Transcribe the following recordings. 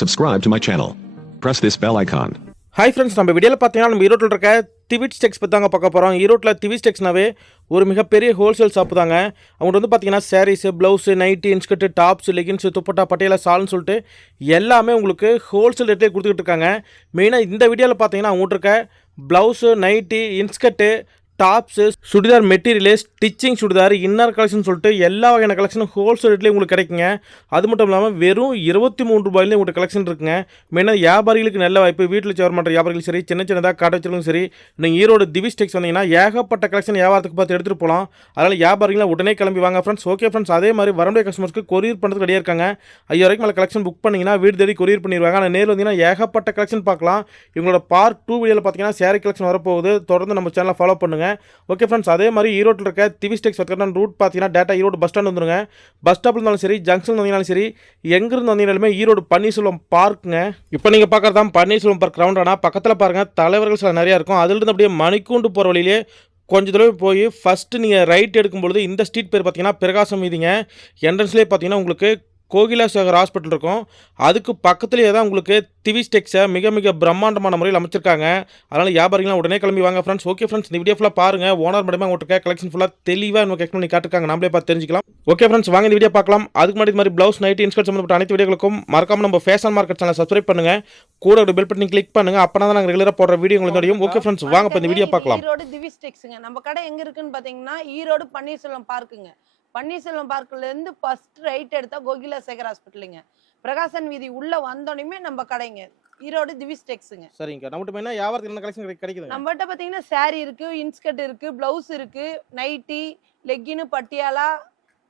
Subscribe to my channel. Press this bell icon. Hi friends நம்ம வீடியோவில் பார்த்தீங்கன்னா நம்ம ஈரோட்டில் இருக்க திவிட் ஸ்டெக்ஸ் பற்றி தாங்க பார்க்க போகிறோம் ஈரோட்டில் திவிட் ஸ்டெக்ஸ்னாவே ஒரு மிகப்பெரிய ஹோல்சேல் ஷாப்பு தாங்க அவங்க வந்து பார்த்தீங்கன்னா saris blouse nightie inskirt tops leggings dupatta Patiala சால்னு சொல்லிட்டு எல்லாமே உங்களுக்கு ஹோல்சேல் ரேட்லேயே கொடுத்துக்கிட்டு இருக்காங்க மெயினாக இந்த வீடியோவில் பார்த்தீங்கன்னா அவங்ககிட்ட இருக்க blouse nightie inskirt tops churidar material stitching churidar inner collection சொல்லிட்டு எல்லா வகையான கலெக்ஷனும் ஹோல்சேல் ரேட்லேயும் உங்களுக்கு கிடைக்குங்க. அது மட்டும் இல்லாமல் வெறும் இருபத்தி மூணு ரூபாயிலே உங்களுக்கு கலெக்ஷன் இருக்குங்க. மெயினாக வியாபாரிகளுக்கு நல்ல வாய்ப்பு வீட்டில் சேர பண்ணுற வியாபாரிகள் சரி சின்ன சின்னதாக கடை வச்சிருக்கும் சரி நீங்கள் ஈரோடு திவிஸ் டெக்ஸ் வந்தீங்கன்னா ஏகப்பட்ட கலெக்ஷன் வியாபாரத்துக்கு பார்த்து எடுத்துகிட்டு போகலாம் அதனால் வியாபாரிகளை உடனே கிளம்பி வாங்க ஃப்ரெண்ட்ஸ் ஓகே ஃப்ரெண்ட்ஸ் அதே மாதிரி வரமுடிய கஸ்டமர்ஸ்க்கு கொரியர் பண்ணுறதுக்கு ரெடியாக இருக்காங்க. ஐயா வரைக்கும் மேலே கலெக்ஷன் புக் பண்ணிங்கன்னா வீடு தேடி கொரியர் பண்ணிடுவாங்க. ஆனால் நேரில் வந்தீங்கன்னா ஏகப்பட்ட கலெக்ஷன் பார்க்கலாம். இவங்களோட பார்ட் டூ வீடியோவில் பார்த்தீங்கன்னா சேரீ கலெக்ஷன் வரப்போகுது. தொடர்ந்து நம்ம சேனலை ஃபாலோ பண்ணுங்கள் ஓகே ஃப்ரெண்ட்ஸ் அதே மாதிரி ஈரோட்டில் இருக்க திவிஸ்டெக்ஸ் வச்சுக்கிட்ட ரூட் பார்த்தீங்கன்னா டேட்டா ஈரோடு பஸ் ஸ்டாண்ட் வந்துருங்க. பஸ் ஸ்டாப்பில் இருந்தாலும் சரி ஜங்ஷன் வந்தீங்கனாலும் சரி எங்கேருந்து வந்தீங்கனாலுமே ஈரோடு பன்னீர்செல்வம் பார்க்குங்க இப்போ நீங்கள் பார்க்குறது தான் பன்னீர்செல்வம் பார்க் ரவுண்டானா பக்கத்தில் பாருங்கள் தலைவர்கள் சில நிறையா இருக்கும். அதிலிருந்து அப்படியே மணிக்கூண்டு போகிற வழியிலே கொஞ்சம் தூரம் போய் ஃபஸ்ட்டு நீங்கள் ரைட் எடுக்கும்பொழுது இந்த ஸ்ட்ரீட் பேர் பார்த்தீங்கன்னா பிரகாசம் வீதிங்க. என்ட்ரன்ஸ்லேயே பார்த்தீங்கன்னா உங்களுக்கு கோகிலாசேகர் ஹாஸ்பிட்டல் இருக்கும். அதுக்கு பக்கத்துலேயே தான் உங்களுக்கு திவிஸ்டெக்ஸை மிக மிக பிரம்மாண்டமான முறையில் அமைச்சிருக்காங்க. அதனால் வியாபாரிகளாம் உடனே கிளம்பி வாங்க ஃப்ரெண்ட்ஸ் ஓகே ஃப்ரெண்ட்ஸ் இந்த வீடியோ ஃபுல்லாக பாருங்கள் ஓனர் மட்டுமே உங்கள்கிட்ட கலெக்ஷன் ஃபுல்லாக தெளிவாக நமக்கு எக்ஸ்பிளைன் பண்ணி காட்டுருக்காங்க நம்மளே பார்த்து தெரிஞ்சிக்கலாம். ஓகே ஃப்ரெண்ட்ஸ் வாங்க இந்த வீடியோ பார்க்கலாம். அதுக்கு முன்னாடி இந்த மாதிரி ப்ளவுஸ் நைட் இன்ஸ்கர்ட் சம்மந்தப்பட்ட அனைத்து வீடியோகளுக்கும் மறக்காம நம்ம ஃபேஷன் மார்க்கெட் சேனல் சப்ஸ்கிரைப் பண்ணுங்கள் கூட ஒரு பெல் பட்டன் கிளிக் பண்ணுங்க. அப்போ தான் நாங்கள் ரெகுலராக போடுற வீடியோ உங்களுக்கு தெரியும். ஓகே ஃப்ரெண்ட்ஸ் வாங்க இப்போ இந்த வீடியோ பார்க்கலாம். ஈரோடு திவிஸ்டெக்ஸுங்க நம்ம கடை எங்கே இருக்குன்னு பார்த்தீங்கன்னா ஈரோடு பன்னீர்செல்வம் பார்க்குங்க பன்னீர்செல்வம் பார்க்ல இருந்து ஃபர்ஸ்ட் ரைட் எடுத்தா கோகிலா சேகர் ஹாஸ்பிட்டலுங்க பிரகாசன் வீதி உள்ள வந்தோடனே நம்ம கடைங்க. ஈரோடு திவிஸ்டெக்ஸுங்க சரிங்க. நம்மகிட்ட மெயினாக வியாபாரத்துக்கு என்ன கலெக்ஷன் கிடைக்குதுங்க? நம்மகிட்ட பாத்தீங்கன்னா saree இருக்கு இன்ஸ்கர்ட் இருக்கு பிளவுஸ் இருக்கு நைட்டி லெக்கின்னு பட்டியாலா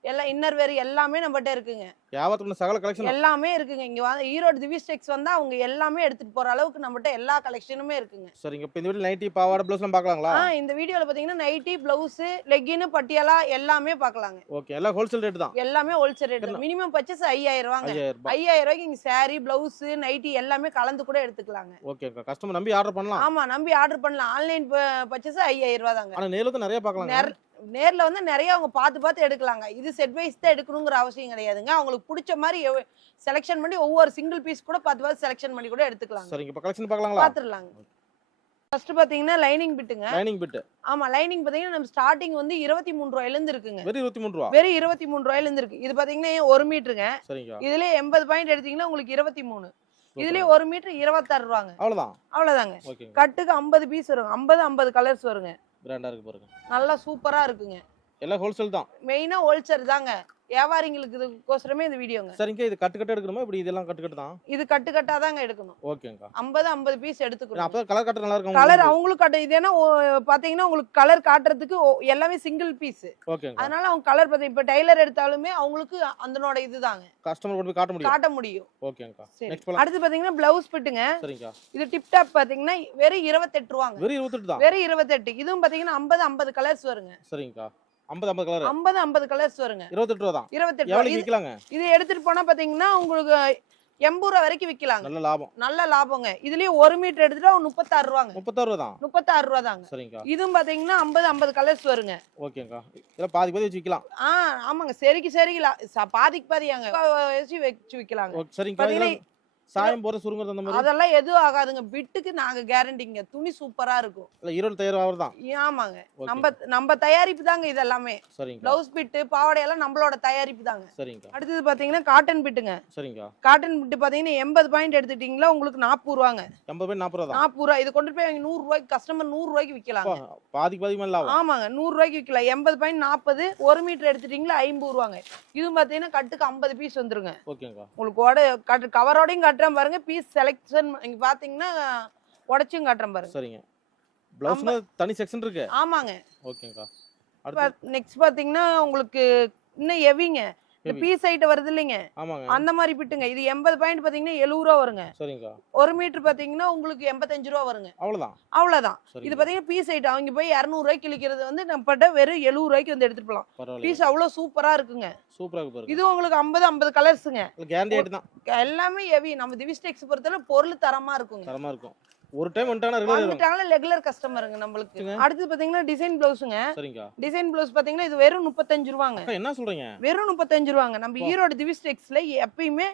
எல்லாம் இன்னர் வேர் எல்லாமே நம்மகிட்ட இருக்குங்க. வியாபாரத்துக்கு சகல கலெக்ஷன் எல்லாமே இருக்குங்க. இங்க வந்து ஈரோடு திவிஸ்டெக்ஸ் வந்தா அவங்க எல்லாமே எடுத்துட்டு போற அளவுக்கு நம்மகிட்ட எல்லா கலெக்ஷனுமே இருக்குங்க. சரிங்க. இப்போ இந்த வீடியோ நைட்டி பாவாடை ப்ளவுஸ்லாம் பார்க்கலாங்களா? ஆ இந்த வீடியோல பாத்தீங்கன்னா நைட்டி பிளவுஸ் லெக்கின்னு பட்டியாலா எல்லாமே பார்க்கலாங்க. ஓகே எல்லாம் ஹோல்சேல் ரேட் தான். எல்லாமே ஹோல்சேல் ரேட் என்ன? மினிமம் பர்ச்சேஸ் ஐயாயிரம் ரூபாங்க. ஐயாயிரம் ரூபாய். ஐயாயிரம் ரூபாய்க்கு இங்க saree பிளவுஸ் நைட்டி எல்லாமே கலந்து கூட எடுத்துக்கலாங்க. ஓகே கஸ்டமர் நம்பி ஆர்டர் பண்ணலாம். ஆமா நம்பி ஆர்டர் பண்ணலாம். ஆன்லைன் பர்ச்சேஸ் ஐயாயிரம் ரூபா தாங்க. ஆனால் நேரில் தான் நிறைய பார்க்கலாங்க. நேர்- நேர்ல வந்து நிறைய அவங்க பார்த்து பார்த்து எடுக்கலாங்க. இது செட் வைஸ் தான் எடுக்கணுங்கிற அவசியம் கிடையாதுங்க. அவங்களுக்கு பிடிச்ச மாதிரி செலெக்ஷன் பண்ணி ஒவ்வொரு சிங்கிள் பீஸ் கூட பார்த்து பார்த்து செலெக்ஷன் பண்ணி கூட எடுத்துக்கலாங்க. சரிங்க. இப்போ கலெக்ஷன் பார்க்கலாங்களா? பாத்துடலாங்க ஃபர்ஸ்ட் பாத்தீங்கன்னா லைனிங் பிட்டுங்க லைனிங் பிட்டு ஆமா லைனிங் பாத்தீங்கன்னா நம்ம ஸ்டார்டிங் வந்து இருபத்தி மூணு ரூபாயில இருந்து இருக்குங்க. வெறும் இருபத்தி மூணு ரூபா? வெறும் இருபத்தி மூணு ரூபாயில இருந்து இருக்கு. இது பாத்தீங்கன்னா ஒரு மீட்டருங்க? இதுல எண்பது பாயிண்ட் எடுத்தீங்கன்னா உங்களுக்கு இருபத்தி மூணு. இதுலயே ஒரு மீட்டர் இருபத்தாறு ரூபாங்க. அவ்வளோதான் அவ்வளவுதாங்க. கட்டுக்கு ஐம்பது பீஸ் வருங்க ஐம்பது ஐம்பது கலர்ஸ் வருங்க. பிராண்டாக இருக்கு பாருங்க. நல்லா சூப்பரா இருக்குங்க. எல்லாம் ஹோல்சேல் தான். மெயினா ஹோல்சேல் தாங்க. வியாபாரிங்களுக்கு இதுக்கோசரமே இந்த வீடியோங்க. சரிங்க இது கட்டு கட்டு எடுக்கணுமா? இப்படி இதெல்லாம் கட்டு கட்டு தான்? இது கட்டு கட்டா தாங்க எடுக்கணும். ஓகேங்கக்கா ஐம்பது ஐம்பது பீஸ் எடுத்துக்கணும். அப்போ கலர் கட்டு நல்லா இருக்கும் கலர் அவங்களும் கட்டு இது ஏன்னா பாத்தீங்கன்னா உங்களுக்கு கலர் காட்டுறதுக்கு எல்லாமே சிங்கிள் பீஸ் ஓகேங்க. அதனால அவங்க கலர் பார்த்து இப்ப டைலர் எடுத்தாலுமே அவங்களுக்கு அதனோட இதுதாங்க. கஸ்டமர் கொண்டு போய் காட்ட முடியும். காட்ட முடியும். போலாம். அடுத்து பாத்தீங்கன்னா பிளவுஸ் பிட்டுங்க சரிங்கக்கா இது டிப் டாப் பாத்தீங்கன்னா வெறும் இருபத்தெட்டு ரூபாங்க. வெறும் இருபத்தெட்டு தான்? வெறும் இருபத்தெட்டு. இதுவும் பாத்தீங்கன்னா ஐம்பது ஐம்பது கலர்ஸ் வருங்க. சரிங்கக்கா ஐம்பது ஐம்பது கலர் ஐம்பது ஐம்பது கலர்ஸ் வருங்க. இருபத்தெட்டு ரூபா தான். இருபத்தெட்டு ரூபா. விற்கலாங்க இது எடுத்துட்டு போனா பாத்தீங்கன்னா உங்களுக்கு எண்பது ரூபா வரைக்கும் விக்கலாங்க. நல்ல லாபம். நல்ல லாபங்க. இதுலயே ஒரு மீட்டர் எடுத்துட்டா முப்பத்தாறு ரூபாங்க. முப்பத்தாறு ரூபா தான். முப்பத்தாறு ரூபா தாங்க. சரிங்கக்கா. இதுவும் பாத்தீங்கன்னா ஐம்பது ஐம்பது கலர்ஸ் வருங்க. ஓகேங்கக்கா. இதெல்லாம் பாதி பாதி வச்சு விற்கலாம் ஆ ஆமாங்க. சரிக்கு சரிக்கு பாதிக்கு பாதியாங்க. வச்சு வச்சு பாத்தீங்கன்னா இதெல்லாம் சாயம் போகிற சுருங்குறது அந்த மாதிரி? அதெல்லாம் எதுவும் ஆகாதுங்க. பிட்டுக்கு நாங்க கேரண்டிங்க துணி சூப்பரா இருக்கும். இல்லை ஈரோடு தயார் தான். ஆமாங்க. நம்ம நம்ம தயாரிப்பு தாங்க இதெல்லாமே. சரிங்கக்கா பிளவுஸ் பிட்டு பாவாடையெல்லாம் நம்மளோட தயாரிப்பு தாங்க. சரிங்கக்கா அடுத்தது பாத்தீங்கன்னா காட்டன் பிட்டுங்க. சரிங்கக்கா காட்டன் பிட்டு பாத்தீங்கன்னா எண்பது பாயிண்ட் எடுத்துட்டீங்களா உங்களுக்கு நாற்பது ரூபாங்க. எண்பது பேர் நாற்பது ரூபா தான். நாற்பது ரூபா. இது கொண்டு போய் நூறு ரூபாய்க்கு கஸ்டமர் நூறு ரூபாய்க்கு விக்கலாங்க. அப்பா, பாதிக்கு பாதிக்கு மேலே ஆமாங்க. நூறு ரூபாய்க்கு விற்கலாம் எண்பது பாயிண்ட் நாற்பது ஒரு மீட்டர் எடுத்துட்டீங்களா ஐம்பது ரூபாங்க. இதுவும் பார்த்தீங்கன்னா கட்டுக்கு ஐம்பது பீஸ் வந்துருங்க. ஓகேங்கக்கா உங்களுக்கு உட கட்டு கவரோடையும் கட்டுறேன் பாருங்க பீஸ் செலெக்ஷன் இங்க பாத்தீங்கன்னா உடச்சும் காட்டுறேன் பாருங்க. சரிங்க. ப்ளவுஸ்னா தனி செக்ஷன் இருக்கு? ஆமாங்க. ஓகேங்கக்கா நெக்ஸ்ட் பாத்தீங்கன்னா உங்களுக்கு இன்னும் எவிங்க இந்த. பீஸ் ஐட்டம் வருது இல்லைங்க. அந்த மாதிரி பிட்டுங்க. இது எண்பது பாயிண்ட் பாத்தீங்கன்னா எழுபது ரூபா வருங்க. ஒரு மீட்டர் பாத்தீங்கன்னா உங்களுக்கு எண்பத்தஞ்சு ரூபா வருங்க. அவ்வளோதான் அவ்வளவுதான். இது பாத்தீங்கன்னா பீஸ் ஐட்டம் அவங்க போய் இரநூறு ரூபாய்க்கு கிழிக்கிறது வந்து நம்மகிட்ட வெறும் எழுபது ரூபாய்க்கு வந்து எடுத்துட்டு போலாம். பீஸ் அவ்வளவு சூப்பரா இருக்குங்க. இருக்கு இது உங்களுக்கு ஐம்பது ஐம்பது கலர்ஸுங்க எல்லாமே ஹெவி நம்ம திவிஸ்டெக்ஸ் பொறுத்தவரை பொருள் தரமா இருக்குங்க. தரமாக இருக்கும். ஒரு டைம் வந்துட்டாங்கன்னா ரெகுலர் கஸ்டமருங்க நம்மளுக்கு. சரிங்க. அடுத்து பாத்தீங்கன்னா டிசைன் பிளவுஸுங்க சரிங்கக்கா டிசைன் பிளவுஸ் பாத்தீங்கன்னா இது வெறும் முப்பத்தஞ்சு ரூபாங்க. என்ன சொல்றீங்க? வெறும் முப்பத்தஞ்சு ரூபாங்க. நம்ம. ஈரோடு திவிஸ்டெக்ஸ்ல எப்பயுமே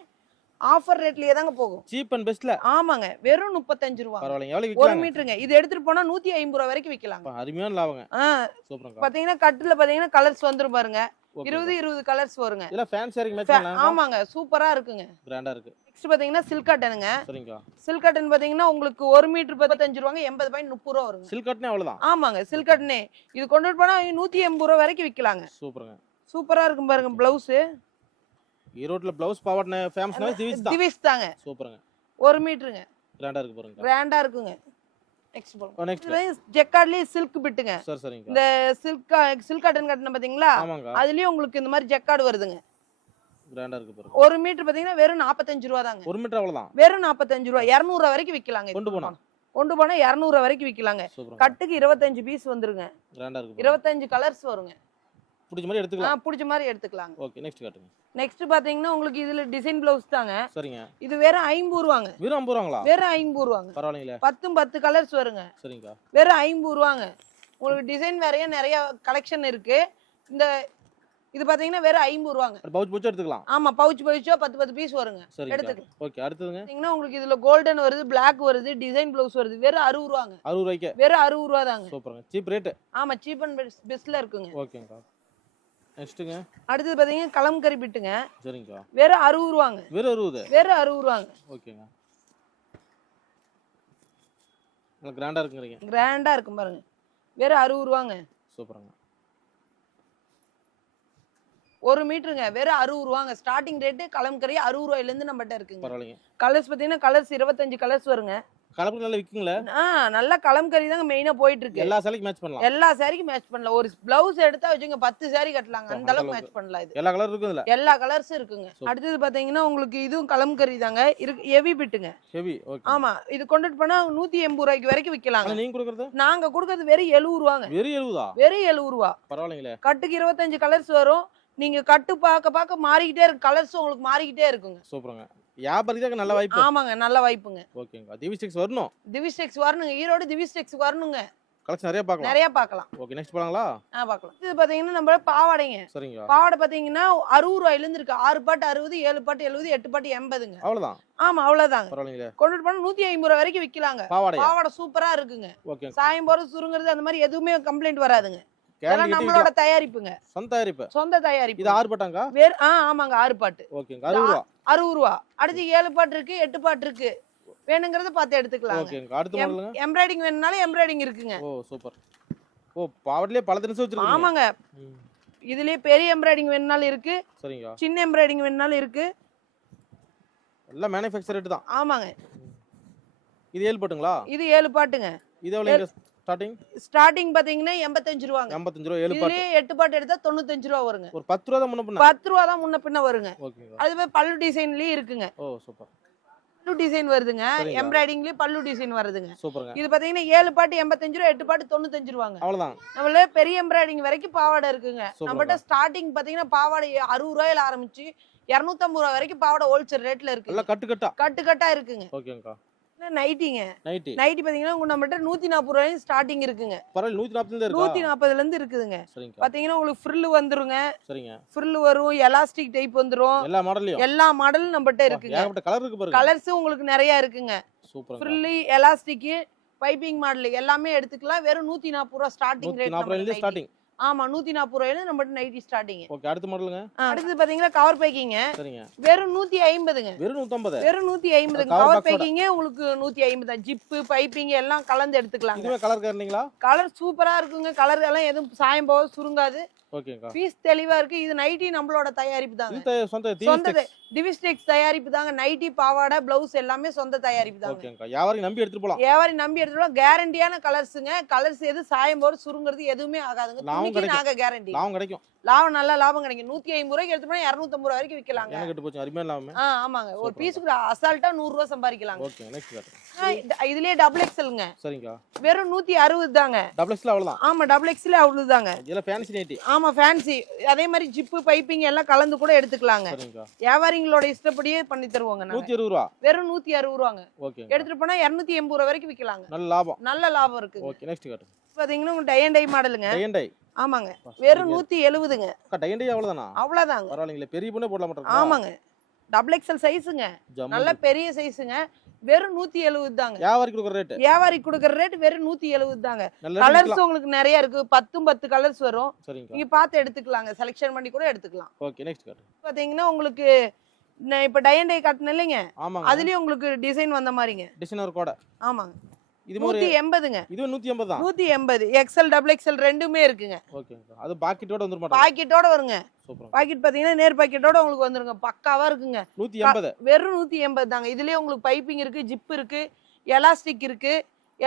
ஆஃபர் ரேட்லயே தாங்க போகும். சீப் அண்ட் பெஸ்ட்ல ஆமாங்க. வெறும் முப்பத்தஞ்சு ரூபா. பரவாயில்லைங்க. ஒரு மீட்டருங்க இது எடுத்துட்டு போனா நூத்தி ஐம்பது ரூபா வரைக்கும் அப்பா, அருமையான லாபங்க. பாத்தீங்கன்னா கட்டுல பாத்தீங்கன்னா கலர்ஸ் வந்துரும் பாருங்க. இருபது இருபது கலர்ஸ் வருங்க. ஃபேன்சி மேட்ச் Fa- பண்ணலாம். ஆமாங்க சூப்பரா இருக்குங்க. கிராண்டா இருக்கு. நெக்ஸ்ட் பாத்தீங்கன்னா சில்க் காட்டனுங்க சரிங்கக்கா சில்க் காட்டன் பாத்தீங்கன்னா உங்களுக்கு ஒரு மீட்டர் பதினஞ்சு ரூபாங்க எண்பது பாயிண்ட் முப்பது ரூபா வருங்க. சில்க் கட்னே அவ்வளவுதான். ஆமாங்க சில்க் காட்டனே இது கொண்டுட்டு போனா நூத்தி எண்பது ரூபா வரைக்கும் விக்கலாங்க. சூப்பருங்க. சூப்பரா இருக்கும் பாருங்க பிளவுஸ் ஈரோட்ல பிளவுஸ் பாவாட்ன ஃபேமஸ்னாவே திவிஸ் தான். திவிஸ் தாங்க. சூப்பருங்க. ஒரு மீட்டருங்க கிராண்டா இருக்கு பாருங்க. கிராண்டா இருக்குங்க. நெக்ஸ்ட் போலாம். நெக்ஸ்ட் ஜெக்கார்ட்லயே சில்க் பிட்டுங்க சரி சரிங்க. இந்த சில்க் சில்க் காட்டன் கட்டின பாத்தீங்களா? அதுலயும் உங்களுக்கு இந்த மாதிரி ஜெக்கார்டு வருதுங்க. கிராண்டா இருக்கு பாருங்க. ஒரு மீட்டர் பாத்தீங்கன்னா வெறும் நாற்பத்தஞ்சு ரூபா தாங்க. ஒரு மீட்டர் அவ்வளவுதான். வெறும் நாற்பத்தஞ்சு ரூபா. இருநூறு ரூபா வரைக்கும் விக்கலாங்க. கொண்டு போனா? கொண்டு போனா இருநூறு ரூபா வரைக்கும் விக்கலாங்க. கட்டுக்கு இருபத்தஞ்சு பீஸ் வந்துருங்க. கிராண்டா இருக்கு பாருங்க. இருபத்தஞ்சு கலர்ஸ் வருங்க. பிடிச்ச மாதிரி எடுத்துக்கலாம். பிடிச்ச மாதிரி எடுத்துக்கலாங்க. ஓகே நெக்ஸ்ட் காட்டுங்க. நெக்ஸ்ட் பாத்தீங்கன்னா உங்களுக்கு இதுல டிசைன் பிளவுஸ் தாங்க. சரிங்க. இது வெறும் ஐம்பது ரூபாங்க. வெறும் ஐம்பது ரூபாங்களா? வெறும் ஐம்பது ரூபாங்க. பரவாயில்லைங்களே. பத்தும் பத்து கலர்ஸ் வருங்க. சரிங்கக்கா வெறும் ஐம்பது ரூபாங்க. உங்களுக்கு டிசைன் வேறைய நிறைய கலெக்ஷன் இருக்கு. இந்த இது பாத்தீங்கன்னா வெறும் ஐம்பது ரூபாங்க. பவுச் பவுச் எடுத்துக்கலாம். ஆமா பவுச் பவுச்சோ பத்து பத்து பீஸ் வருங்க. எடுத்துக்கலாம். ஓகே அடுத்ததுங்க. பாத்தீங்கன்னா உங்களுக்கு இதுல கோல்டன் வருது Black வருது டிசைன் பிளவுஸ் வருது. வெறும் அறுபது ரூபாங்க. அறுபது ரூபாய்க்கு. வெறும் அறுபது ரூபா தாங்க சூப்பருங்க. சீப் ரேட்டு ஆமா சீப் அண்ட் பெஸ்ட்ல இருக்குங்க. ஓகேங்கக்கா நெக்ஸ்ட்டுங்க. அடுத்தது பாத்தீங்கன்னா கலம்கரி பிட்டுங்க. சரிங்கக்கா வெறும் அறுபது ரூபாங்க வெறும் அறுபது வெறும் அறுபது ரூபாங்க ஓகேங்க. நல்லா கிராண்டா இருக்குங்கிறீங்க. கிராண்டா இருக்கும் பாருங்க. வெறும் அறுபது ரூபாங்க சூப்பருங்க. ஒரு மீட்டருங்க. வெறும் அறுபது ரூபாங்க ஸ்டார்டிங் ரேட்டு கலம்கரி அறுபது ரூபாயில இருந்து நம்மகிட்ட இருக்குங்க. பரவாயில்லைங்க. கலர்ஸ் பாத்தீங்கன்னா கலர்ஸ் இருபத்தஞ்சு கலர்ஸ் வருங்க. கலப்பு நல்லா விற்குங்களே ஆ நல்ல கலம்கரி தாங்க மெயினா போயிட்டு இருக்கு எல்லா சேலைக்கும் மேட்ச் பண்ணலாம். எல்லா சாரிக்கும் மேட்ச் பண்ணலாம். ஒரு பிளவுஸ் எடுத்தா வச்சுங்க பத்து சாரி கட்டலாங்க. அந்த அளவுக்கு. மேட்ச் பண்ணலாம் இது. எல்லா கலர் இருக்கும் இதுல எல்லா கலர்ஸும் இருக்குங்க. அடுத்தது பாத்தீங்கன்னா உங்களுக்கு இதுவும் கலம்கரி தாங்க. இருக்கு ஹெவி பிட்டுங்க ஹெவி ஓகே ஆமா இது கொண்டுட்டு போனா நூத்தி எண்பது ரூபாய்க்கு வரைக்கும் விக்கலாங்க. ஆனா நீங்க கொடுக்கறது? நாங்க கொடுக்கறது வெறும் எழுபது ரூபாங்க. வெறும் எழுபதா வெறும் எழுபது ரூபா. பரவாயில்லைங்களே. கட்டுக்கு இருபத்தஞ்சு கலர்ஸ் வரும். நீங்க கட்டு பார்க்க பார்க்க மாறிக்கிட்டே இருக்கு. கலர்ஸ் உங்களுக்கு மாறிக்கிட்டே இருக்குங்க. சூப்பருங்க. வியாபாரிக்கு நல்ல வாய்ப்பு. ஆமாங்க நல்ல வாய்ப்புங்க. ஓகேங்க. திவி ஸ்டிக்ஸ் வரணும். திவிஸ்டெக்ஸ் வரணுங்க. ஈரோடு திவிஸ்டெக்ஸ் வரணுங்க. கலெக்ஷன் நிறைய பார்க்கலாம். நிறைய பார்க்கலாம். Okay next போலாங்களா? ஆ பார்க்கலாம். இது பாத்தீங்கன்னா நம்ம பாவாடைங்க. சரிங்க. பாவாடை பாத்தீங்கன்னா அறுபது ரூபாயில இருந்து இருக்கு. ஆறு பாட்டு அறுபது ஏழு பாட்டு எழுபது எட்டு பாட்டு எண்பதுங்க. அவ்வளவுதான்? ஆமா அவ்வளவுதாங்க. கொண்டுட்டு போனா நூத்தி ஐம்பது ரூபா வரைக்கும் விக்கலாங்க. பாவாடையா? பாவாடை சூப்பரா இருக்குங்க. ஓகே சாயம் போறது சுருங்குறது அந்த மாதிரி எதுவுமே கம்ப்ளைண்ட் வராதுங்க. நம்மளோட தயாரிப்புங்க. சொந்த தயாரிப்பு. சொந்த இது தயாரிப்பு ஆறு பட்டாங்க வேறு ஆ ஆமாங்க ஆறு பாட்டு. ஓகேங்க அறுபது ரூபா. அறுபது ரூபா. அடுத்து ஏழு பாட்டு இருக்கு எட்டு பாட்டு இருக்கு. வேணுங்கிறத பார்த்து எடுத்துக்கலாங்க. ஓகேங்க அடுத்த மாடலுங்க எம்ப்ராய்டிங் வேணும்னாலும் எம்ப்ராய்டிங் இருக்குங்க. ஓ சூப்பர். ஓ பாவட்லயே பல தினசு வச்சிருக்கீங்க. ஆமாங்க. இதுலயே பெரிய எம்ப்ராய்டிங் வேணும்னாலும் இருக்கு. சரிங்க. சின்ன எம்ப்ராய்டிங் வேணும்னாலும் இருக்கு. எல்லாம் மேனுஃபேக்சர் ரேட் தான். ஆமாங்க. இது ஏழு பட்டுங்களா? இது ஏழு பாட்டுங்க. இது ஸ்டார்டிங் ஸ்டார்டிங் பாத்தீங்கன்னா எண்பத்தஞ்சு ரூபாங்க. எண்பத்தஞ்சு ரூபா ஏழு பாட்டு. இதுலயே எட்டு பாட்டு எடுத்தா தொண்ணூத்தஞ்சு ரூபா வருங்க. ஒரு பத்து ரூபா தான் முன்ன பின்ன? பத்து ரூபா தான் முன்ன பின்ன வருங்க. ஓகேங்க அது போய் பல்லு டிசைன்லயும் இருக்குங்க. ஓ சூப்பர். பல்லு டிசைன் வருதுங்க. எம்ப்ராய்டிங்லயும் பல்லு டிசைன் வருதுங்க. சூப்பருங்க. இது பாத்தீங்கன்னா ஏழு பாட்டு எண்பத்தஞ்சு ரூபா எட்டு பாட்டு தொண்ணூத்தஞ்சு ரூபாங்க. அவ்வளவுதான். நம்மள பெரிய எம்ப்ராய்டிங் வரைக்கும் பாவாடை இருக்குங்க. நம்மகிட்ட ஸ்டார்டிங் பாத்தீங்கன்னா பாவாடை அறுபது ரூபாயில ஆரம்பிச்சு இருநூத்தம்பது ரூபா வரைக்கும் பாவாடை ஹோல்சேல் ரேட்ல இருக்கு. கட்டு கட்டா கட்டு கட்டா இருக்குங்க ஓகேங்கக்கா நைட்டிங்க நைட்டி நைட்டி பாத்தீங்கன்னா உங்க நம்மகிட்ட நூத்தி நாற்பது ரூபாயும் ஸ்டார்டிங் இருக்குங்க. பரவாயில்ல நூத்தி நாற்பதுல இருக்கா? நூத்தி நாற்பதுல இருந்து இருக்குதுங்க பாத்தீங்கன்னா உங்களுக்கு ஃப்ரில் வந்துருங்க. சரிங்க. ஃப்ரில் வரும் எலாஸ்டிக் டைப் வந்துரும். எல்லா மாடல்லையும் எல்லா மாடலும் நம்மகிட்ட இருக்குங்க. கலர் இருக்கு பாருங்க. கலர்ஸ் உங்களுக்கு நிறைய இருக்குங்க. Super frill elastic piping model எல்லாமே எடுத்துக்கலாம். வெறும் நூத்தி நாற்பது ரூபா ஸ்டார்டிங் ரேட் ஸ்டார்டிங் ஆமா நூத்தி நாற்பது ரூபாயில நம்மகிட்ட நைட்டி ஸ்டார்டிங் ஓகே அடுத்த மாடலுங்க அடுத்தது பாத்தீங்கன்னா கவர் பேக்கிங்க சரிங்க. வெறும் நூத்தி ஐம்பதுங்க. வெறும் நூத்தம்பது? வெறும் நூத்தி cover கவர். பேக்கிங்க உங்களுக்கு நூத்தி ஐம்பது ஜிப்பு பைப்பிங் எல்லாம் கலந்து எடுத்துக்கலாங்க. இதுவே கலர் கலர் சூப்பரா இருக்குங்க. கலர் எல்லாம் எதுவும் சாயம் போக சுருங்காது. பீஸ் தெளிவா இருக்கு. இது நைட்டி நம்மளோட தயாரிப்பு தாங்க. சொந்த டிவிஸ்டெக்ஸ் தயாரிப்பு தாங்க. நைட்டி பாவாடை பிளவுஸ் எல்லாமே சொந்த தயாரிப்பு தாங்க. யாரையும் நம்பி எடுத்துட்டு போலாம். வியாபாரி நம்பி எடுத்துக்கலாம் கேரண்டியான கலர்ஸுங்க கலர்ஸ் எது சாயம் போது சுருங்குறது எதுவுமே ஆகாதுங்க. நாங்க கேரண்டி கிடைக்கும். லாபம் நல்ல லாபம் கிடைக்கும். நூத்தி ஐம்பது ரூபாய்க்கு எடுத்து போனா இருநூத்தம்பது ரூபா வரைக்கும் கெட்டு போச்சு அருமையா ஆ ஆமாங்க. ஒரு. பீஸுக்கு அசால்ட்டா நூறு ரூபா சம்பாதிக்கலாங்க. ஓகே நெக்ஸ்ட் இதுலயே டபுள் எக்ஸலுங்க சரிங்கக்கா வெறும் நூத்தி அறுபது தாங்க. டபுள் எக்ஸ்ல அவ்வளவுதான். ஆமா டபுள் எக்ஸ்ல அவ்வளவுதாங்க. இதெல்லாம் ஃபேன்சி நைட்டி ஆமா ஃபேன்சி அதே மாதிரி ஜிப்பு பைப்பிங் எல்லாம் கலந்து கூட எடுத்துக்கலாங்க. வியாபாரிங்களோட இஷ்டப்படியே பண்ணி தருவாங்க நூத்தி இருபது ரூபா? வெறும் நூத்தி அறுபது ரூபாங்க. ஓகே. எடுத்துட்டு போனா இருநூத்தி எண்பது ரூபா வரைக்கும் விக்கலாங்க. நல்ல லாபம். நல்ல லாபம் இருக்குங்க ஓகே நெக்ஸ்ட் காட்டு பாத்தீங்கன்னா டை அண்ட் டை மாடலுங்க டையண்டை ஆமாங்க. வெறும் நூத்தி எழுபதுங்க டையண்டை அவ்வளவுதானா? அவ்வளவுதாங்க. பரவாயில்லைங்களே பெரிய பொண்ணே போடலாம் மாட்டேன் ஆமாங்க. டபுள் எக்ஸல் சைஸுங்க நல்ல பெரிய சைஸுங்க வெறும் நூத்தி எழுபது தாங்க வியாபாரிக்கு கொடுக்குற ரேட்டு வியாபாரி கொடுக்குற ரேட் வெறும் நூத்தி எழுபது தாங்க கலர்ஸ் உங்களுக்கு நிறைய இருக்கு. பத்தும் பத்து கலர்ஸ் வரும். நீங்க பார்த்து எடுத்துக்கலாங்க. செலெக்ஷன் பண்ணி கூட எடுத்துக்கலாம். ஓகே நெக்ஸ்ட் காட்டு பாத்தீங்கன்னா உங்களுக்கு இப்ப டை அண்ட் டை காட்டின இல்லைங்க? அதுலயும் உங்களுக்கு டிசைன் வந்த மாதிரிங்க. டிசைனர் கூட. ஆமாங்க. இது நூத்தி எண்பதுங்க. இது நூத்தி எண்பது தான். நூத்தி எண்பது. எக்ஸல் டபுள் எக்ஸல் ரெண்டுமே இருக்குங்க. அது பாக்கெட்டோட பாக்கெட்டோட வருங்க. பாக்கெட் பாத்தீங்கன்னா நேர் பாக்கெட்டோட உங்களுக்கு வந்துருங்க. பக்காவா இருக்குங்க. நூத்தி எண்பது. வெறும் நூத்தி எண்பது தாங்க. இதுலயே உங்களுக்கு பைப்பிங் இருக்கு ஜிப் இருக்கு எலாஸ்டிக் இருக்கு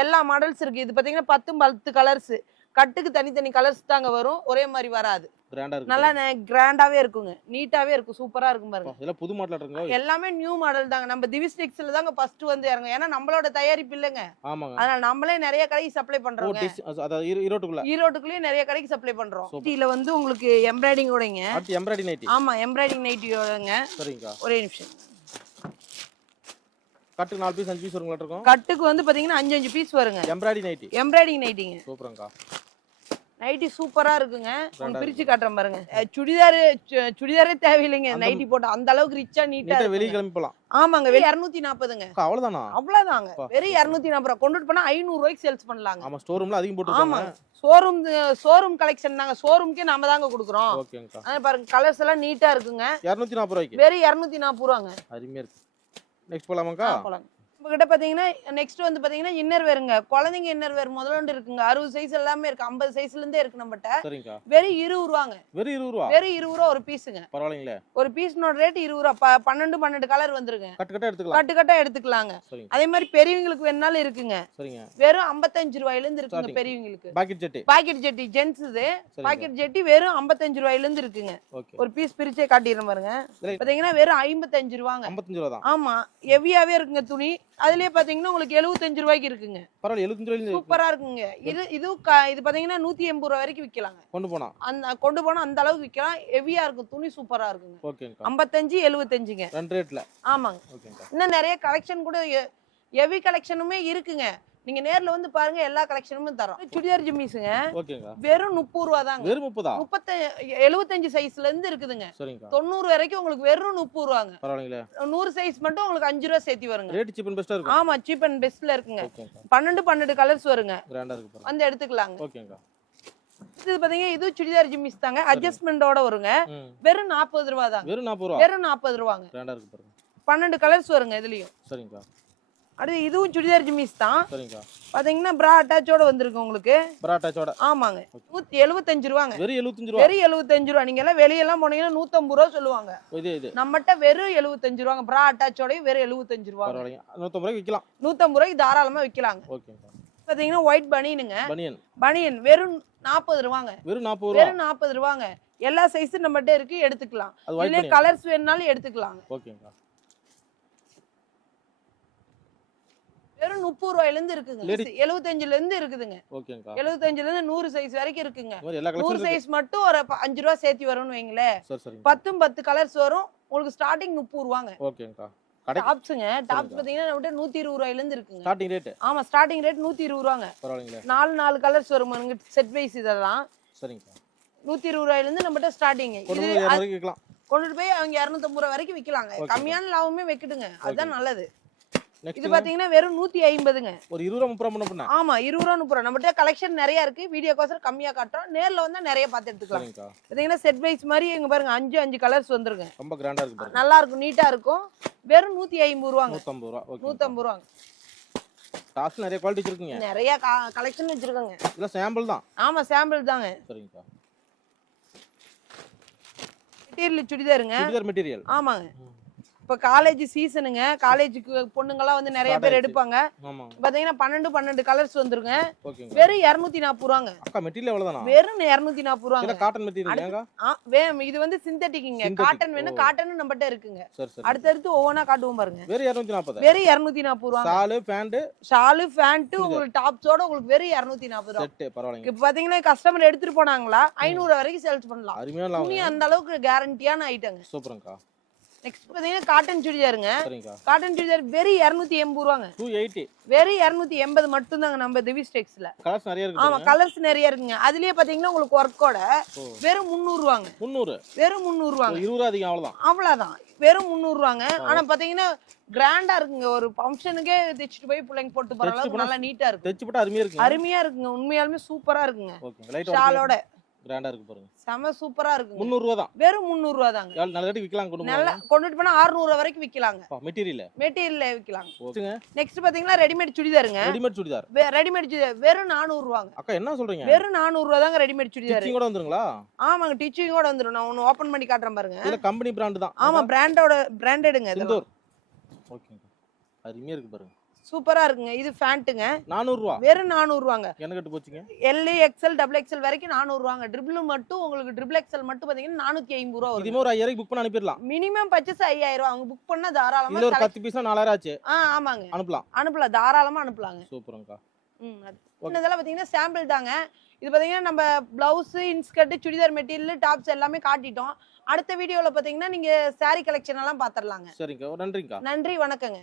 எல்லா மாடல்ஸ் இருக்கு. இது பாத்தீங்கன்னா பத்து பத்து கலர்ஸ் கட்டுக்கு தனித்தனி கலர்ஸ் தாங்க வரும். ஒரே மாதிரி வராது. கிராண்டா இருக்கு நல்லா கிராண்டாவே இருக்குங்க. நீட்டாவே இருக்கும். சூப்பரா இருக்கும் பாருங்க. இதெல்லாம் புது மாடல் இருக்குங்க எல்லாமே நியூ மாடல் தாங்க. நம்ம திவிஸ் டெக்ஸ்ல தாங்க ஃபர்ஸ்ட் வந்து இறங்கும் ஏன்னா நம்மளோட தயாரிப்பு இல்லைங்க. ஆமாங்க. அதனால நம்மளே நிறைய கடைக்கு சப்ளை இரு- ஈரோட்டுக்குள்ள? ஈரோட்டுக்குள்ளேயே நிறைய கடைக்கு சப்ளை பண்றோம். இதுல வந்து உங்களுக்கு எம்ப்ராய்டிங் ஓடைங்க அடுத்து எம்ப்ராய்டி நைட்டி ஆமா எம்ப்ராய்டிங் நைட்டியோடங்க சரிங்கக்கா. ஒரே நிமிஷம். கட்டுக்கு நாலு பீஸ் அஞ்சு பீஸ் வருங்களா இருக்கும் கட்டுக்கு வந்து பாத்தீங்கன்னா அஞ்சு அஞ்சு பீஸ் வருங்க. எம்ப்ராய்டி நைட்டி எம்ப்ராய்டிங் நைட்டிங்க சூப்பருங்கக்கா. நைட்டி சூப்பரா இருக்குங்க. பிரிச்சு காட்டுறேன் பாருங்க. சுடிதார் சுடிதாரே தேவையில்லைங்க. நைட்டி போட்டு அந்த அளவுக்கு ரிச்சா நீட்டா வெளியே. கிளம்பி போலாம் ஆமாங்க வெறும் இருநூத்தி நாற்பதுங்க அவ்வளவுதானா? அவ்வளவுதாங்க. வெறும் இருநூத்தி நாற்பது ரூபா. கொண்டுட்டு போனா ஐநூறு ரூபாய்க்கு சேல்ஸ் பண்ணலாங்க. ஆமா ஸ்டோர் ரூம்ல அதிகம் போட்டு ஆமாங்க. ஷோரூம் ஷோரூம் கலெக்ஷன் தாங்க. ஷோரூம்க்கே நாம தாங்க கொடுக்குறோம். பாருங்க கலர்ஸ் எல்லாம் நீட்டா இருக்குங்க. இரநூத்தி நாற்பது ரூபாய்க்கு. வெறும் இருநூத்தி நாற்பது ரூபாங்க. அருமையா இருக்கு. நெக்ஸ்ட் போலாமாக்கா? போலாங்க. கிட்ட பாத்தீங்கன்னா நெக்ஸ்ட் வந்து பாத்தீங்கன்னா இன்னர் வேருங்க குழந்தைங்க இன்னர் வேர் முதல்ல இருக்குங்க. அறுபது சைஸ் எல்லாமே இருக்கு. ஐம்பது சைஸ்ல இருந்தே இருக்கு நம்மகிட்ட. வெறும் இருபது ரூபாங்க. வெறும் இருபது ரூபா? வெறும் இருபது ரூபா ஒரு பீஸுங்க பரவாயில்லைங்களே. ஒரு பீஸ்னோட ரேட் இருபது ரூபா. பன்னெண்டு பன்னெண்டு கலர் வந்துருங்க. கட்டு கட்டா எடுத்துக்கலாம். கட்டு கட்டா எடுத்துக்கலாங்க. அதே மாதிரி பெரியவங்களுக்கு வேணாலும் இருக்குங்க. வெறும் ஐம்பத்தஞ்சு ரூபாயில இருந்து இருக்குங்க. பெரியவங்களுக்கு. பாக்கெட் செட்டு பாக்கெட் ஜெட்டி ஜென்ஸ் இது. பாக்கெட் ஜெட்டி வெறும் ஐம்பத்தஞ்சு ரூபாயில இருந்து இருக்குங்க. ஒரு பீஸ் பிரிச்சே காட்டிடுறேன் பாருங்க. பாத்தீங்கன்னா வெறும் ஐம்பத்தஞ்சு ரூபாங்க. ஐம்பத்தஞ்சு ரூபா தான். ஆமா. ஹெவியாவே இருக்குங்க துணி. அதுலயே பாத்தீங்கன்னா உங்களுக்கு எழுபத்தஞ்சு ரூபாய்க்கு இருக்குங்க. பரவாயில்ல எழுபத்தஞ்சு ரூபாய் சூப்பரா இருக்குங்க. இது இது க- இது பாத்தீங்கன்னா நூத்தி எண்பது ரூபா வரைக்கும் விக்கலாங்க. கொண்டு போனா? அந்த கொண்டு போனா அந்த அளவுக்கு விக்கலாம். ஹெவியா இருக்கும் துணி சூப்பரா இருக்குங்க. ஓகேங்கக்கா ஐம்பத்தஞ்சு எழுபத்தஞ்சுங்க ரெண்டு ரேட்ல ஆமாங்க. ஓகேங்கக்கா இன்னும் நிறைய கலெக்ஷன் கூட ஹெவி கலெக்ஷனுமே இருக்குங்க. நீங்க நேர்ல வந்து பாருங்க எல்லா கலெக்ஷனுமே தரோம். சுடிதார் ஜிம்மிஸுங்க. வெறும் முப்பது ரூபா தாங்க வெறும் முப்பதா? முப்பத்த எழுபத்தஞ்சு சைஸ்ல இருந்து இருக்குதுங்க தொண்ணூறு வரைக்கும் உங்களுக்கு வெறும் முப்பது ரூபாங்க நூறு சைஸ் மட்டும் உங்களுக்கு அஞ்சு ரூபா சேர்த்தி வருங்க. ரேட் சீப் அண்ட் பெஸ்டா இருக்கும் ஆமா சீப் அண்ட் பெஸ்ட்ல இருக்குங்க. பன்னெண்டு பன்னெண்டு கலர்ஸ் வருங்க. கிராண்டா இருக்கு பாருங்க. வந்து எடுத்துக்கலாங்க. இது பாத்தீங்கன்னா இது சுடிதார் ஜிம்மிஸ் தாங்க. அட்ஜஸ்ட்மெண்டோட வருங்க. வெறும் நாற்பது ரூபா தாங்க வெறும் நாற்பது ரூபா வெறும் நாற்பது ரூபாங்க கிராண்டா இருக்கு பாருங்க. பன்னெண்டு கலர்ஸ் வருங்க இதுலயும். சரிங்கக்கா அடுத்து இதுவும் சுடிதார் ஜிம்மிஸ் தான். சரிங்கக்கா பாத்தீங்கன்னா பிரா அட்டாச்சோட வந்திருக்கு உங்களுக்கு. பராட்டாச்சோட ஆமாங்க. நூத்தி எழுபத்தஞ்சு ரூபாங்க. வெறும் எழுபத்தஞ்சு ரூபா. வெறும் எழுபத்தஞ்சு ரூபா. நீங்க எல்லாம் வெளியெல்லாம் போனீங்கன்னா நூத்தம்பது ரூபா சொல்லுவாங்க. இது இது. நம்மகிட்ட வெறும் எழுபத்தஞ்சு ரூபாங்க. பிரா அட்டாச்சோடய வெறும் எழுபத்தஞ்சு பரவாயில்லைங்க. நூற்றம்பது ரூபாய்க்கு விற்கலாம் நூத்தம்பது ரூபாய்க்கு தாராளமா விக்கலாங்க. ஓகேங்கக்கா பாத்தீங்கன்னா ஒயிட் பனியனுங்க பனியன் பனியன் வெறும் நாற்பது ரூபாங்க. வெறும் நாற்பது ரூபா. வெறும் நாற்பது ரூபாங்க. எல்லா சைஸும் நம்மகிட்ட இருக்கு. எடுத்துக்கலாம். இல்ல கலர்ஸ் வேணும்னாலும் எடுத்துக்கலாங்க. ஓகேங்கக்கா வெறும் முப்பது ரூபாயில இருந்து இருக்குங்க எழுபத்தஞ்சுல இருந்து இருக்குதுங்க. எழுபத்தஞ்சுல இருந்து நூறு சைஸ் வரைக்கும் இருக்குங்க. நூறு சைஸ் மட்டும் ஒரு அஞ்சு ரூபா சேர்த்தி வரும்னு வைங்களேன். பத்தும் பத்து கலர்ஸ் வரும். உங்களுக்கு ஸ்டார்டிங் முப்பது ரூபாங்க. டாப்ஸுங்க டாப்ஸ் பாத்தீங்கன்னா நூத்தி இருபது ரூபாயில இருந்து இருக்குங்க. ஸ்டார்டிங் ரேட்டு ஆமா ஸ்டார்டிங் ரேட் நூத்தி இருபது ரூபாங்க நாலு நாலு கலர்ஸ் வரும் செட் வைஸ் இதெல்லாம். நூத்தி இருபது ரூபாயில இருந்து நம்மகிட்ட ஸ்டார்டிங் இது கொண்டுட்டு போய் அவங்க இரநூத்தம்பது ரூபா வரைக்கும் விக்கலாங்க. Okay. கம்மியான லாபமே வைக்கிடுங்க அதுதான் நல்லது. இது பாத்தீங்கன்னா வெறும் நூத்தி ஐம்பதுங்க. ஒரு இருபது ரூபா முப்பது ரூபா ஆமா இருபது ரூபா முப்பது. ரூபா நம்மகிட்ட கலெக்ஷன் நிறைய இருக்கு. வீடியோக்கோசரம் கம்மியா காட்டுறோம். நேர்ல வந்தா நிறைய பார்த்து எடுத்துக்கலாம். பாத்தீங்கன்னா செட் வைஸ் மாதிரி இங்க பாருங்க அஞ்சு அஞ்சு கலர்ஸ் வந்துருங்க. ரொம்ப கிராண்டா இருக்கு நல்லா இருக்கும் நீட்டா இருக்கும். வெறும் நூத்தி ஐம்பது ரூபாங்க. நூற்றம்பது ரூபா. நூத்தம்பது ரூபாங்க. டாஸ் நிறைய குவாலிட்டி வச்சிருக்கீங்க. நிறைய கலெக்ஷன் வச்சிருக்காங்க. இதெல்லாம் சாம்பிள் தான். ஆமா சாம்பிள் தாங்க. சரிங்கக்கா. மெட்டீரியல் சுடிதாருங்க. சுடிதார் மெட்டீரியல் ஆமாங்க. இப்ப காலேஜ் சீசனுங்க காலேஜுக்கு பொண்ணுங்கெல்லாம் வந்து நிறைய பேர். எடுப்பாங்க. பாத்தீங்கன்னா பன்னெண்டு பன்னெண்டு கலர்ஸ் வந்துருங்க. வெறும் இருநூத்தி நாற்பது ரூபாங்க வெறும் இருநூத்தி நாற்பது ரூபாங்க இது வந்து சிந்தட்டிக்ங்க காட்டன் வேணும். காட்டன் நம்மகிட்ட இருக்குங்க. அடுத்தடுத்து ஒவ்வொன்றா காட்டுவோம் பாருங்க. வெறும் இரநூத்தி நாற்பது வெறும் இருநூத்தி நாற்பது ரூபாங்க சாலு பேண்ட் ஷாலு பேண்ட் உங்களுக்கு டாப்ஸோட உங்களுக்கு வெறும் இருநூத்தி நாற்பது ரூபா இப்ப பாத்தீங்கன்னா கஸ்டமர் எடுத்துட்டு போனாங்களா ஐநூறு வரைக்கும் சேல்ஸ் பண்ணலாம். துணி அந்த அளவுக்கு கேரண்டியான ஐட்டங்க சூப்பருங்கக்கா. நெக்ஸ்ட் பாத்தீங்கன்னா காட்டன் சுடிதாருங்க. காட்டன் சுடிதார் வெறும் இரநூத்தி எண்பது ரூபாங்க. டூ எயிட்டி வெறும் இரநூத்தி எண்பது மட்டும்தாங்க நம்ம திவிஸ் டெக்ஸ்ல கலர்ஸ் நிறைய இருக்கு ஆமா கலர்ஸ் நிறைய இருக்குங்க. அதுலயே பாத்தீங்கன்னா உங்களுக்கு ஒர்க்கோட. வெறும் முந்நூறு ரூபாங்க. முந்நூறு. வெறும் முந்நூறு ரூபாங்க. இருபது ரூபா அதிகம் அவ்வளோதான் அவ்வளவுதான். வெறும் முந்நூறு ரூபாங்க. ஆனா பாத்தீங்கன்னா கிராண்டா இருக்குங்க. ஒரு ஃபங்க்ஷனுக்கே தைச்சிட்டு போய் பிள்ளைங்க போட்டு போற அளவுக்கு நல்லா நீட்டா இருக்கு தைச்சு போட்டு இருக்குங்க. அருமையா இருக்குங்க. உண்மையாலுமே சூப்பரா இருக்குங்க. ஷாலோட. கிராண்டாக இருக்கு பாருங்க. செம சூப்பரா இருக்குங்க. முந்நூறுரூவா தான். வெறும் முந்நூறு ரூபா தாங்க நல்ல ரேட்டு விற்கலாம் கொண்டு நல்லா கொண்டுட்டு போனா 600 ரூபா வரைக்கும் விக்கலாங்க. மெட்டீரியல். மெட்டீரியல்ல விக்கலாங்க. நெக்ஸ்ட் பாத்தீங்கன்னா ரெடிமேட் சுடிதாருங்க. ரெடிமேட் சுடிதார். ரெடிமேட் சுடிதார் வெறும் 400 ரூபாங்க அக்கா என்ன சொல்றீங்க? வெறும் 400 ரூபா தாங்க ரெடிமேட் சுடிதார். கூட வந்துருங்களா? ஆமாங்க டிச்சிங்கோட வந்துரும். நான் ஒன்னு ஓபன் பண்ணி காட்டுறேன் பாருங்க. இதுல கம்பெனி பிராண்ட் தான். ஆமா பிராண்டோட பிராண்டடுங்க சிந்தூர். ஓகேங்க. அருமையா இருக்கு பாருங்க. சூப்பரா இருக்குங்க. இது ஃபேண்ட்டுங்க. நானூறுரூவா வெறும் 400 ரூபாங்க என்ன கட்டு போச்சுங்க எல் எக்ஸ்எல் டபுள் எக்ஸ்எல் வரைக்கும் 400 ரூபாங்க ட்ரிபிள் மட்டும் உங்களுக்கு ட்ரிபிள் எக்ஸ்எல் மட்டும் பாத்தீங்கன்னா நானூத்தி ஐம்பது ரூபா வரும். ஒரு ஐயாயிரம் புக் பண்ணி அனுப்பிடலாம். மினிமம் பர்ச்சேஸ் ஐயாயிரம் ரூபா. அவங்க புக் பண்ணா தாராளமா ஒரு பத்து பீஸ் நாலாயிரம் ஆச்சு ஆ ஆமாங்க. அனுப்பலாம். அனுப்பலாம். தாராளமா அனுப்பலாங்க. சூப்பருங்கக்கா. ம் இதெல்லாம் பாத்தீங்கன்னா சாம்பிள் தாங்க. இது பாத்தீங்கன்னா நம்ம blouse inskirt churidar material tops எல்லாமே காட்டிட்டோம். அடுத்த வீடியோல பாத்தீங்கன்னா நீங்க saree கலெக்ஷன் எல்லாம் பாத்திரலாங்க. சரிங்கக்கா. நன்றிங்கக்கா. நன்றி வணக்கங்க.